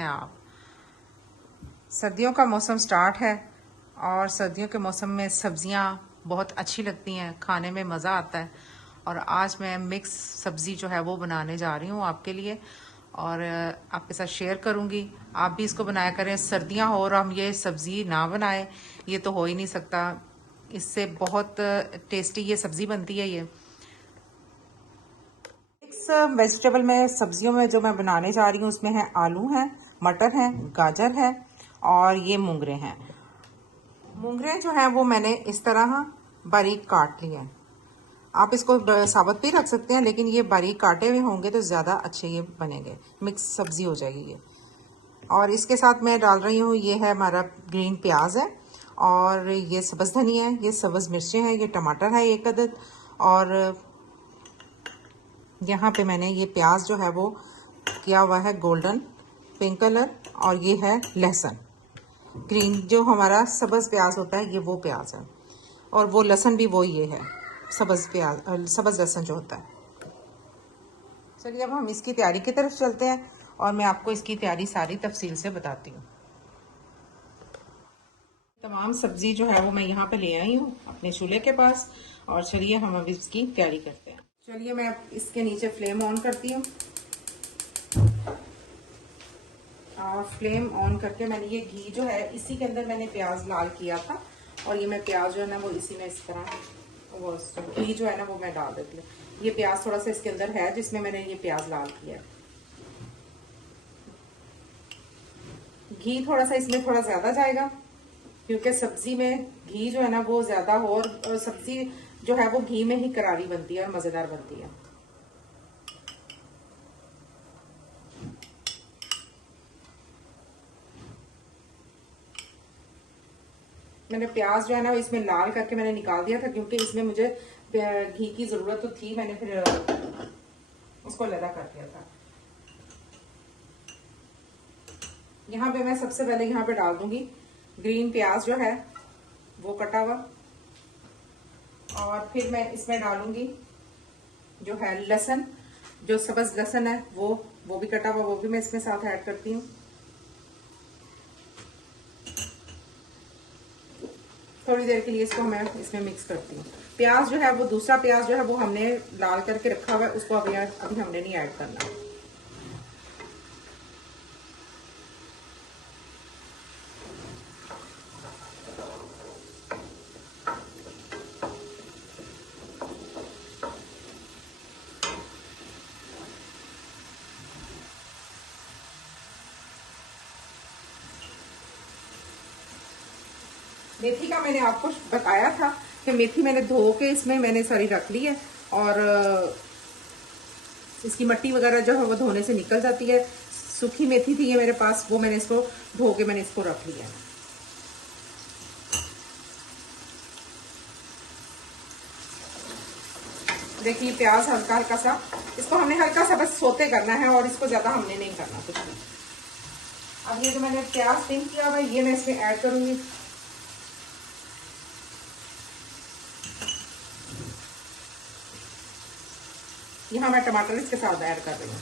हैं आप। सर्दियों का मौसम स्टार्ट है और सर्दियों के मौसम में सब्जियां बहुत अच्छी लगती हैं, खाने में मज़ा आता है। और आज मैं मिक्स सब्ज़ी जो है वो बनाने जा रही हूँ आपके लिए और आपके साथ शेयर करूँगी। आप भी इसको बनाया करें। सर्दियाँ हो और हम ये सब्ज़ी ना बनाएं, ये तो हो ही नहीं सकता। इससे बहुत टेस्टी ये सब्ज़ी बनती है। ये मिक्स वेजिटेबल में सब्जियों में जो मैं बनाने जा रही हूँ उसमें है आलू हैं, मटर हैं, गाजर है और ये मूंगरे हैं। मूंगरे जो हैं वो मैंने इस तरह बारीक काट लिए हैं। आप इसको साबुत भी रख सकते हैं, लेकिन ये बारीक काटे हुए होंगे तो ज़्यादा अच्छे ये बनेंगे, मिक्स सब्जी हो जाएगी ये। और इसके साथ मैं डाल रही हूँ, ये है हमारा ग्रीन प्याज है और ये सब्ज़ धनिया है, ये सब्ज़ मिर्चें हैं, ये टमाटर है 1 अदद। और यहाँ पे मैंने ये प्याज जो है वो किया हुआ है गोल्डन पिंक कलर। और ये है लहसुन ग्रीन, जो हमारा सब्ज़ प्याज होता है ये वो प्याज है। और वो लहसुन भी वो ये है सब्ज़ प्याज, सब्ज़ लहसुन जो होता है। चलिए अब हम इसकी तैयारी की तरफ चलते हैं और मैं आपको इसकी तैयारी सारी तफसील से बताती हूँ। तमाम सब्जी जो है वो मैं यहाँ पे ले आई हूँ अपने चूल्हे के पास और चलिए हम अब इसकी तैयारी करते हैं। चलिए मैं अब इसके नीचे फ्लेम ऑन करती हूँ और फ्लेम ऑन करके मैंने ये घी जो है इसी के अंदर मैंने प्याज लाल किया था और ये मैं प्याज जो है ना वो इसी में इस तरह वो घी जो है ना वो मैं डाल देती हूँ। ये प्याज थोड़ा सा इसके अंदर है जिसमें मैंने ये प्याज लाल किया है। घी थोड़ा सा इसमें थोड़ा ज्यादा जाएगा क्योंकि सब्जी में घी जो है ना वो ज्यादा हो और सब्जी जो है वो घी में ही करारी बनती है और मजेदार बनती है। मैंने प्याज जो है ना इसमें लाल करके मैंने निकाल दिया था क्योंकि इसमें मुझे घी की जरूरत तो थी, मैंने फिर उसको अलग कर दिया था। यहाँ पे मैं सबसे पहले यहाँ पे डाल दूंगी ग्रीन प्याज जो है वो कटा हुआ और फिर मैं इसमें डालूंगी जो है लहसुन, जो सब्ज लहसुन है वो भी कटा हुआ, वो भी मैं इसमें साथ ऐड करती हूँ। थोड़ी देर के लिए इसको मैं इसमें मिक्स करती हूँ। प्याज जो है वो दूसरा प्याज जो है वो हमने लाल करके रखा हुआ है, उसको अभी हमने नहीं ऐड करना। मेथी का मैंने आपको बताया था कि मेथी मैंने धो के इसमें मैंने सारी रख ली है और इसकी मट्टी वगैरह जो है वो धोने से निकल जाती है। सूखी मेथी थी ये मेरे पास, वो मैंने इसको धो के मैंने इसको रख लिया है। देखिए प्याज हल्का हल्का सा, इसको हमने हल्का सा बस सोते करना है और इसको ज्यादा हमने नहीं करना कुछ भी। अब ये जो मैंने प्याज पिंक किया हुआ है ये मैं इसमें ऐड करूंगी। यहाँ मैं टमाटर इसके साथ ऐड कर रही हूँ।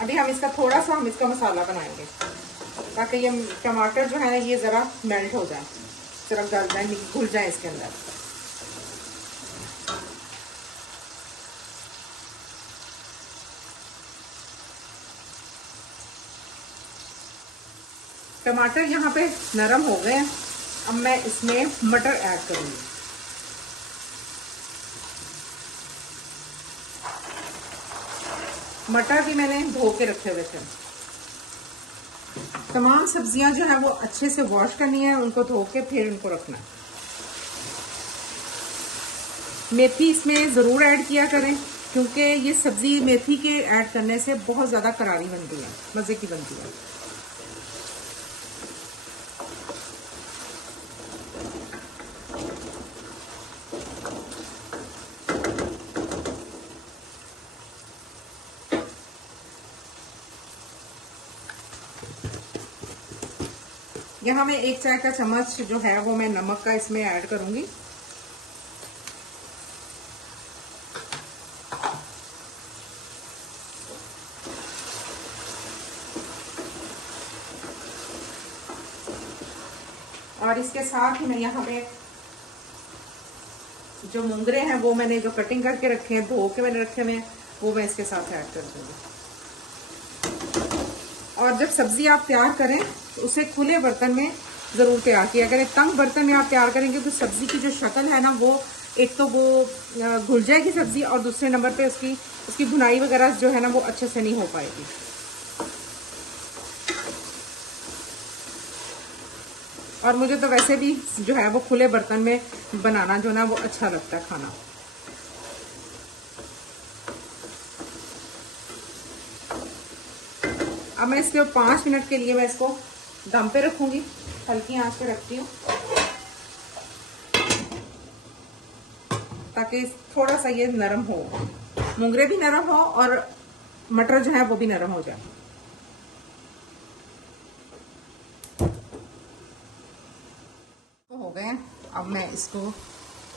अभी हम इसका थोड़ा सा हम इसका मसाला बनाएंगे ताकि ये टमाटर जो है ना ये जरा मेल्ट हो जाए, जरा गल जाए, घुल जाए इसके अंदर। टमाटर यहाँ पे नरम हो गए हैं, अब मैं इसमें मटर ऐड करूंगी। मटर भी मैंने धो के रखे हुए थे। तमाम सब्जियां जो है वो अच्छे से वॉश करनी है, उनको धो के फिर उनको रखना। मेथी इसमें जरूर ऐड किया करें क्योंकि ये सब्जी मेथी के ऐड करने से बहुत ज्यादा करारी बनती है, मजे की बनती है। यहाँ मैं 1 चाय का चम्मच जो है वो मैं नमक का इसमें ऐड करूंगी। और इसके साथ ही मैं यहाँ पे जो मूंगरे हैं वो मैंने जो कटिंग करके रखे हैं, धो के मैंने रखे हैं, वो मैं इसके साथ ऐड कर दूंगी। और जब सब्जी आप तैयार करें तो उसे खुले बर्तन में ज़रूर तैयार किया करें। तंग बर्तन में आप तैयार करेंगे तो सब्जी की जो शक्ल है ना, वो एक तो वो घुल जाएगी सब्जी, और दूसरे नंबर पे उसकी भुनाई वगैरह जो है ना वो अच्छे से नहीं हो पाएगी। और मुझे तो वैसे भी जो है वो खुले बर्तन में बनाना जो ना वो अच्छा लगता है खाना। अब मैं इसके 5 मिनट के लिए मैं इसको दम पे रखूंगी, हल्की आंच पे रखती हूँ, ताकि थोड़ा सा ये नरम हो, मूंगरे भी नरम हो और मटर जो है वो भी नरम हो जाए। तो हो गए। अब मैं इसको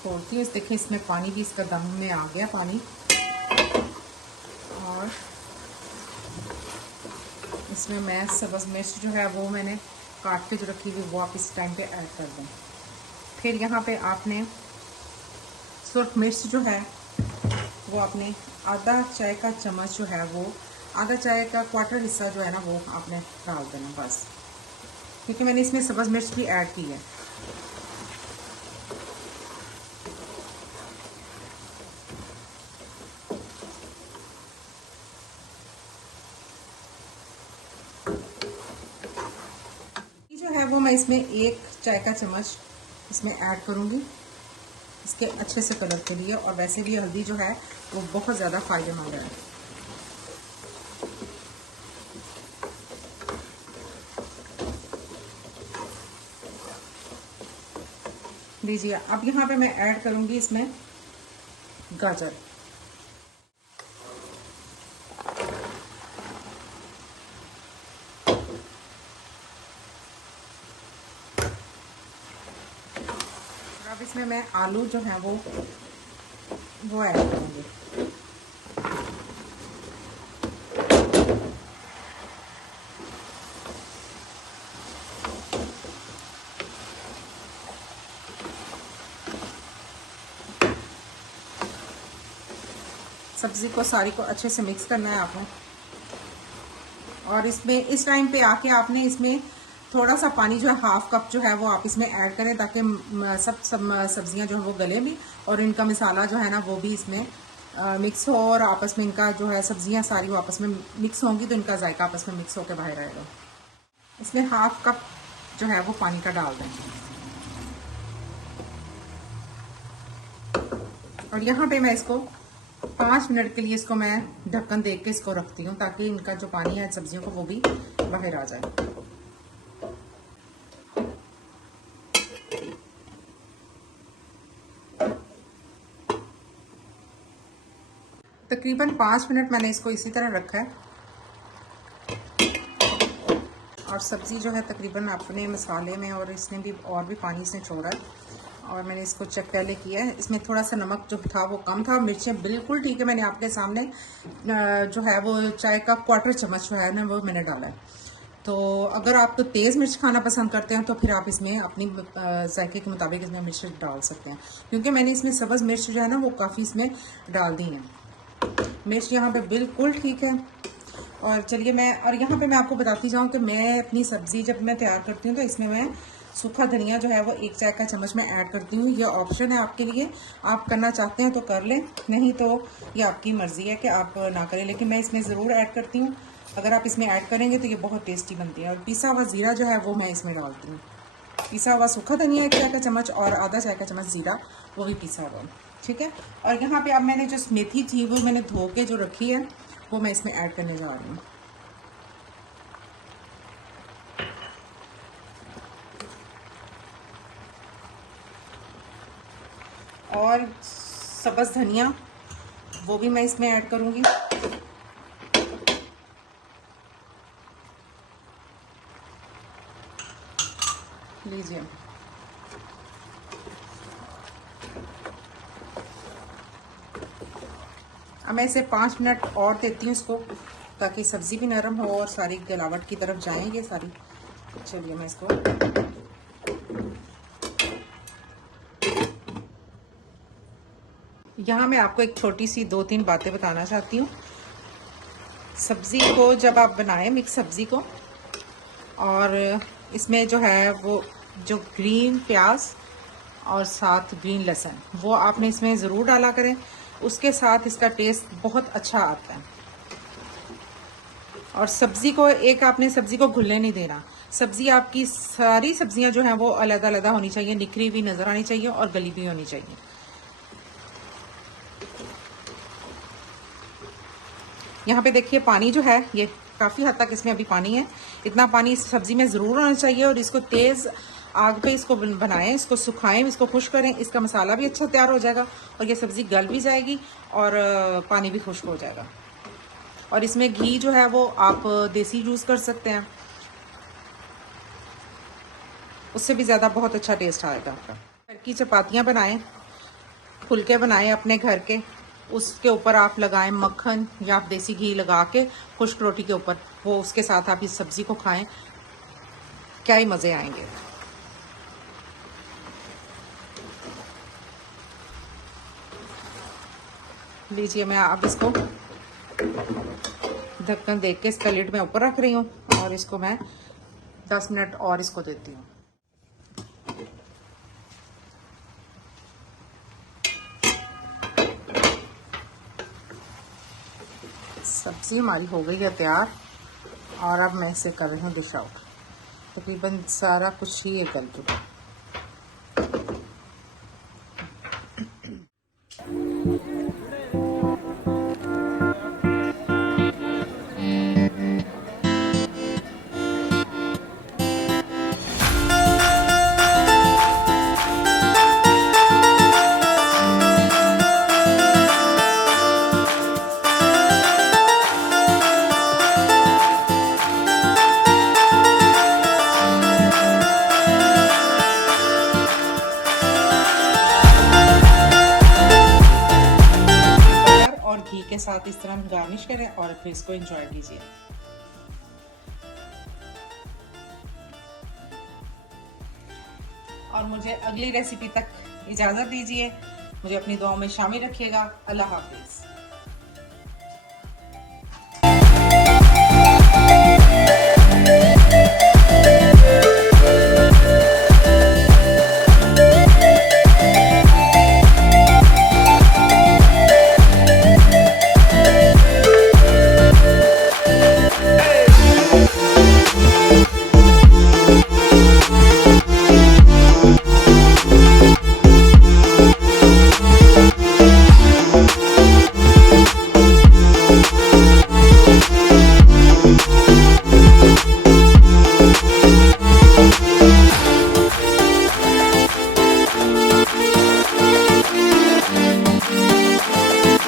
खोलती हूँ। देखिए इसमें पानी भी, इसका दम में आ गया पानी, और इसमें मैं सब्ज़ मिर्च जो है वो मैंने काट के जो रखी हुई वो आप इस टाइम पे ऐड कर दें। फिर यहाँ पे आपने सुर्ख मिर्च जो है वो आपने आधा चाय का चम्मच जो है वो, आधा चाय का क्वार्टर हिस्सा जो है ना वो आपने डाल देना बस, क्योंकि मैंने इसमें सब्ज़ मिर्च भी ऐड की है। जो है वो मैं इसमें 1 चाय का चम्मच इसमें ऐड करूँगी, इसके अच्छे से कलर के लिए। और वैसे भी हल्दी जो है वो बहुत ज़्यादा फायदेमंद है। लीजिए, अब यहाँ पे मैं ऐड करूँगी इसमें गाजर। अब इसमें मैं आलू जो है वो ऐड करूँगी। सब्ज़ी को सारी को अच्छे से मिक्स करना है आपने। और इसमें इस टाइम पे आके आपने इसमें थोड़ा सा पानी जो है 1/2 कप जो है वो आप इसमें ऐड करें, ताकि सब सब्जियां जो है वो गले भी, और इनका मसाला जो है ना वो भी इसमें मिक्स हो, और आपस में इनका जो है सब्जियां सारी वो आपस में मिक्स होंगी तो इनका जायका आपस में मिक्स होकर बाहर आएगा। इसमें 1/2 कप जो है वो पानी का डाल दें। और यहाँ पे मैं इसको 5 मिनट के लिए इसको मैं ढक्कन देख के इसको रखती हूँ, ताकि इनका जो पानी है सब्जियों को वो भी बाहर आ जाए। तकरीबन 5 मिनट मैंने इसको इसी तरह रखा है, और सब्ज़ी जो है तकरीबन अपने मसाले में, और इसने भी और भी पानी इसने छोड़ा है। और मैंने इसको चेक पहले किया है, इसमें थोड़ा सा नमक जो था वो कम था, मिर्चें बिल्कुल ठीक है। मैंने आपके सामने जो है वो चाय का 1/4 चम्मच जो है ना वो मैंने डाला है। तो अगर आप तो तेज़ मिर्च खाना पसंद करते हैं तो फिर आप इसमें अपनी जायके के मुताबिक इसमें मिर्च डाल सकते हैं, क्योंकि मैंने इसमें सब्ज़ मिर्च जो है ना वो काफ़ी इसमें डाल दी है। मिर्च यहाँ पे बिल्कुल ठीक है। और चलिए और यहाँ पे मैं आपको बताती जाऊँ कि मैं अपनी सब्ज़ी जब मैं तैयार करती हूँ तो इसमें मैं सूखा धनिया जो है वो 1 चाय का चम्मच में ऐड करती हूँ। ये ऑप्शन है आपके लिए, आप करना चाहते हैं तो कर लें, नहीं तो ये आपकी मर्ज़ी है कि आप ना करें, लेकिन मैं इसमें ज़रूर ऐड करती हूँ। अगर आप इसमें ऐड करेंगे तो ये बहुत टेस्टी बनती है। और पिसा हुआ ज़ीरा जो है वो मैं इसमें डालती हूँ। पिसा हुआ सूखा धनिया 1 चाय का चम्मच, और आधा चाय का चम्मच ज़ीरा वो भी पिसा हुआ, ठीक है। और यहाँ पे अब मैंने जो मेथी थी वो मैंने धो के जो रखी है वो मैं इसमें ऐड करने जा रही हूँ। और सब्ज़ धनिया वो भी मैं इसमें ऐड करूँगी। लीजिए, अब मैं इसे 5 मिनट और देती हूँ इसको, ताकि सब्ज़ी भी नरम हो और सारी गलावट की तरफ जाएंगे सारी। चलिए मैं इसको यहाँ मैं आपको एक छोटी सी 2-3 बातें बताना चाहती हूँ। सब्ज़ी को जब आप बनाएं, मिक्स सब्ज़ी को, और इसमें जो है वो जो ग्रीन प्याज और साथ ग्रीन लहसुन वो आपने इसमें ज़रूर डाला करें, उसके साथ इसका टेस्ट बहुत अच्छा आता है। और सब्ज़ी को आपने सब्ज़ी को घुलने नहीं देना। सब्ज़ी आपकी सारी सब्जियां जो हैं वो अलग अलग होनी चाहिए, निखरी हुई नज़र आनी चाहिए और गली भी होनी चाहिए। यहाँ पे देखिए पानी जो है ये काफ़ी हद तक इसमें अभी पानी है। इतना पानी इस सब्ज़ी में ज़रूर होना चाहिए और इसको तेज़ आग पे इसको बनाएं, इसको सुखाएं, इसको खुश्क करें। इसका मसाला भी अच्छा तैयार हो जाएगा और ये सब्ज़ी गल भी जाएगी और पानी भी खुश्क हो जाएगा। और इसमें घी जो है वो आप देसी यूज़ कर सकते हैं, उससे भी ज़्यादा बहुत अच्छा टेस्ट आएगा आपका। घर की चपातियाँ बनाएं, फुलके बनाएं अपने घर के, उसके ऊपर आप लगाएं मक्खन या आप देसी घी लगा के खुश्क रोटी के ऊपर, वो उसके साथ आप इस सब्ज़ी को खाएं, क्या ही मज़े आएंगे। लीजिए मैं अब इसको ढक्कन देख के इसका लिड मैं ऊपर रख रही हूँ और इसको मैं 10 मिनट और इसको देती हूँ। सब्ज़ी हमारी हो गई है तैयार और अब मैं इसे कर रही हूँ डिश आउट। तकरीबन सारा कुछ ही गल चुका है। और घी के साथ इस तरह गार्निश करें और फिर इसको एंजॉय कीजिए। और मुझे अगली रेसिपी तक इजाज़त दीजिए। मुझे अपनी दुआओं में शामिल रखिएगा। अल्लाह हाफिज़।